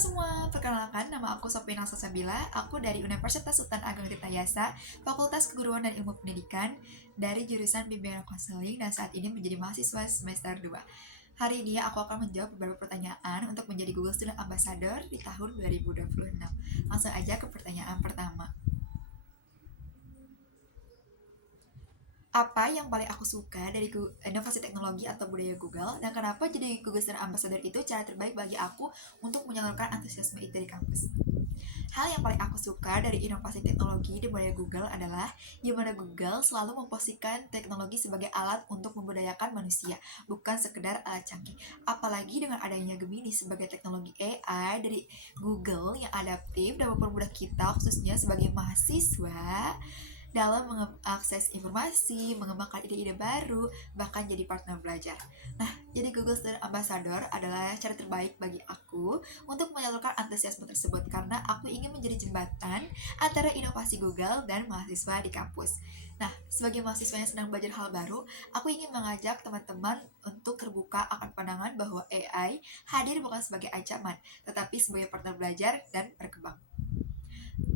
semua, perkenalkan nama aku Sophia Sabila. Aku dari Universitas Sultan Ageng Tirtayasa, Fakultas Keguruan dan Ilmu Pendidikan dari jurusan Bimbingan Konseling dan saat ini menjadi mahasiswa semester 2. Hari ini aku akan menjawab beberapa pertanyaan untuk menjadi Google Student Ambassador di tahun 2026. Langsung aja ke pertanyaan pertama. Apa yang paling aku suka dari inovasi teknologi atau budaya Google, dan kenapa jadi Google Student Ambassador itu cara terbaik bagi aku untuk menyalurkan antusiasme itu di kampus? Hal yang paling aku suka dari inovasi teknologi di budaya Google adalah gimana Google selalu memposisikan teknologi sebagai alat untuk membudayakan manusia, bukan sekedar alat canggih. Apalagi dengan adanya Gemini sebagai teknologi AI dari Google yang adaptif dan mempermudah kita khususnya sebagai mahasiswa dalam mengakses informasi, mengembangkan ide-ide baru, bahkan jadi partner belajar. Nah, jadi Google Student Ambassador adalah cara terbaik bagi aku untuk menyalurkan antusiasme tersebut karena aku ingin menjadi jembatan antara inovasi Google dan mahasiswa di kampus. Nah, sebagai mahasiswa yang sedang belajar hal baru, aku ingin mengajak teman-teman untuk terbuka akan pandangan bahwa AI hadir bukan sebagai ancaman, tetapi sebagai partner belajar dan berkembang.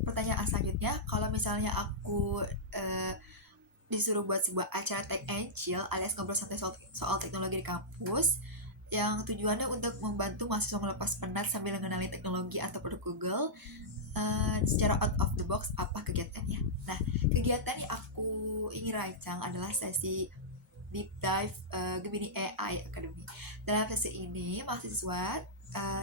Pertanyaan selanjutnya, kalau misalnya aku disuruh buat sebuah acara tech and chill alias ngobrol santai soal teknologi di kampus yang tujuannya untuk membantu mahasiswa melepas penat sambil mengenali teknologi atau produk Google secara out of the box, apa kegiatannya? Nah, kegiatan yang aku ingin rancang adalah sesi deep dive Gemini AI Academy. Dalam sesi ini, mahasiswa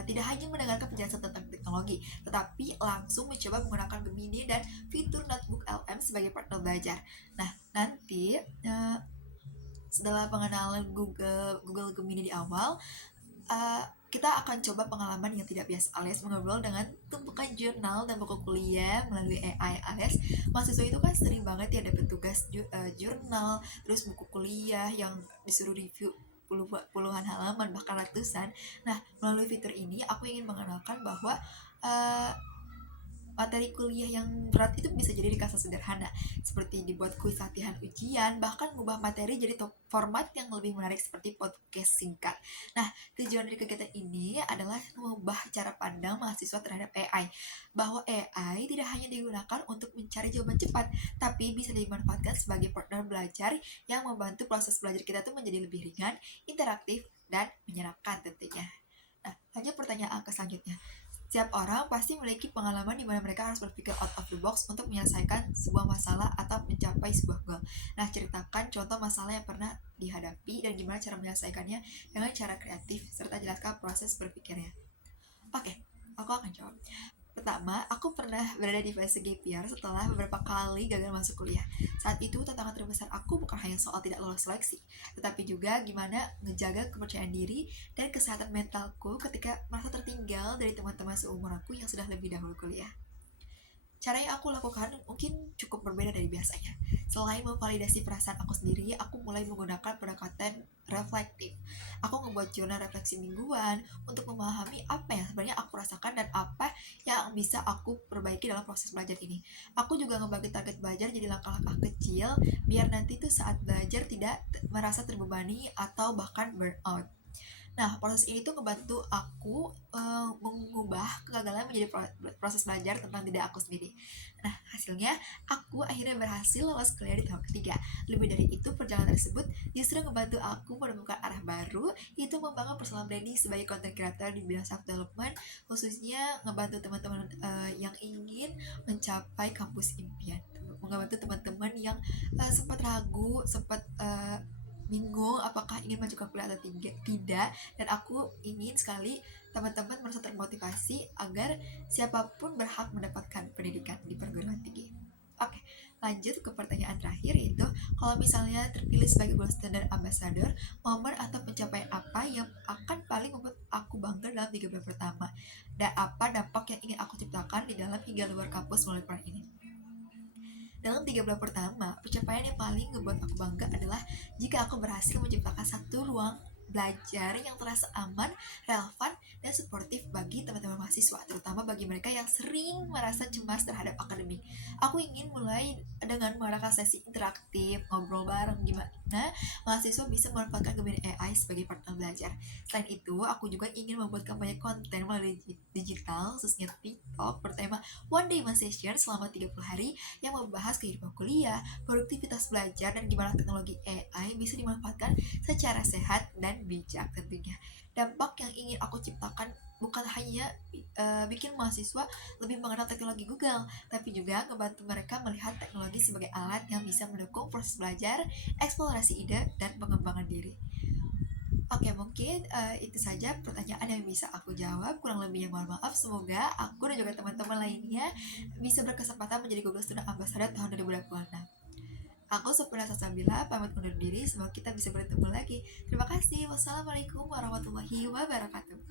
tidak hanya mendengarkan penjelasan tentang teknologi, tetapi langsung mencoba menggunakan Gemini dan fitur Notebook LM sebagai partner belajar. Nah, nanti setelah pengenalan Google Gemini di awal, kita akan coba pengalaman yang tidak biasa alias mengobrol dengan tumpukan jurnal dan buku kuliah melalui AI alias mahasiswa itu kan sering banget ya dapat tugas jurnal, terus buku kuliah yang disuruh review puluhan halaman bahkan ratusan. Nah, melalui fitur ini aku ingin mengenalkan bahwa uh, materi kuliah yang berat itu bisa jadi dikasih sederhana, seperti dibuat kuis latihan ujian, bahkan mengubah materi jadi format yang lebih menarik seperti podcast singkat. Nah, tujuan dari kegiatan ini adalah mengubah cara pandang mahasiswa terhadap AI, bahwa AI tidak hanya digunakan untuk mencari jawaban cepat, tapi bisa dimanfaatkan sebagai partner belajar yang membantu proses belajar kita tuh menjadi lebih ringan, interaktif, dan menyenangkan tentunya. Nah, lanjut pertanyaan ke selanjutnya. Setiap orang pasti memiliki pengalaman di mana mereka harus berpikir out of the box untuk menyelesaikan sebuah masalah atau mencapai sebuah goal. Nah, ceritakan contoh masalah yang pernah dihadapi dan gimana cara menyelesaikannya dengan cara kreatif, serta jelaskan proses berpikirnya. Oke, aku akan jawab. Pertama, aku pernah berada di fase gap year setelah beberapa kali gagal masuk kuliah. Saat itu, tantangan terbesar aku bukan hanya soal tidak lolos seleksi, tetapi juga gimana menjaga kepercayaan diri dan kesehatan mentalku ketika merasa tertinggal dari teman-teman seumur aku yang sudah lebih dahulu kuliah. Cara yang aku lakukan mungkin cukup berbeda dari biasanya. Selain memvalidasi perasaan aku sendiri, aku mulai menggunakan pendekatan reflektif. Aku membuat jurnal refleksi mingguan untuk memahami apa yang sebenarnya aku rasakan dan apa yang bisa aku perbaiki dalam proses belajar ini. Aku juga ngebagi target belajar jadi langkah-langkah kecil biar nanti tuh saat belajar tidak merasa terbebani atau bahkan burnout. Nah, proses ini tuh ngebantu aku mengubah kegagalan menjadi proses belajar tentang diri aku sendiri. Nah, hasilnya aku akhirnya berhasil lolos kuliah di tahun ketiga. Lebih dari itu, perjalanan tersebut justru ngebantu aku menemukan arah baru, yaitu membangun personal branding sebagai content creator di bidang self development, khususnya ngebantu teman-teman yang ingin mencapai kampus impian. Membantu teman-teman yang sempat ragu, sempat bingung apakah ingin melanjutkan kuliah atau tidak, dan aku ingin sekali teman-teman merasa termotivasi agar siapapun berhak mendapatkan pendidikan di perguruan tinggi. Oke, lanjut ke pertanyaan terakhir, yaitu kalau misalnya terpilih sebagai Gold Standard Ambassador, momen atau pencapaian apa yang akan paling membuat aku bangga dalam 3 bulan pertama, dan apa dampak yang ingin aku ciptakan di dalam hingga luar kampus melalui peran ini? Dalam 3 bulan pertama, pencapaian yang paling membuat aku bangga adalah jika aku berhasil menciptakan satu ruang belajar yang terasa aman, relevan, dan suportif bagi teman-teman mahasiswa, terutama bagi mereka yang sering merasa cemas terhadap akademik. Aku ingin mulai dengan mengadakan sesi interaktif, ngobrol bareng gimana mahasiswa bisa memanfaatkan kebaikan AI sebagai partner belajar. Selain itu, aku juga ingin membuat kampanye konten melalui digital, khususnya TikTok, bertema One Day One Session selama 30 hari yang membahas kehidupan kuliah, produktivitas belajar, dan gimana teknologi AI bisa dimanfaatkan secara sehat dan bijak tentunya. Dampak yang ingin aku ciptakan bukan hanya bikin mahasiswa lebih mengenal teknologi Google, tapi juga membantu mereka melihat teknologi sebagai alat yang bisa mendukung proses belajar, eksplorasi ide, dan pengembangan diri. Oke, mungkin itu saja pertanyaan yang bisa aku jawab. Kurang lebihnya mohon maaf. Semoga aku dan juga teman-teman lainnya bisa berkesempatan menjadi Google Student Ambassador tahun 2026. Aku Supina Sasabila, pamit undur diri. Semoga kita bisa bertemu lagi. Terima kasih. Wassalamualaikum warahmatullahi wabarakatuh.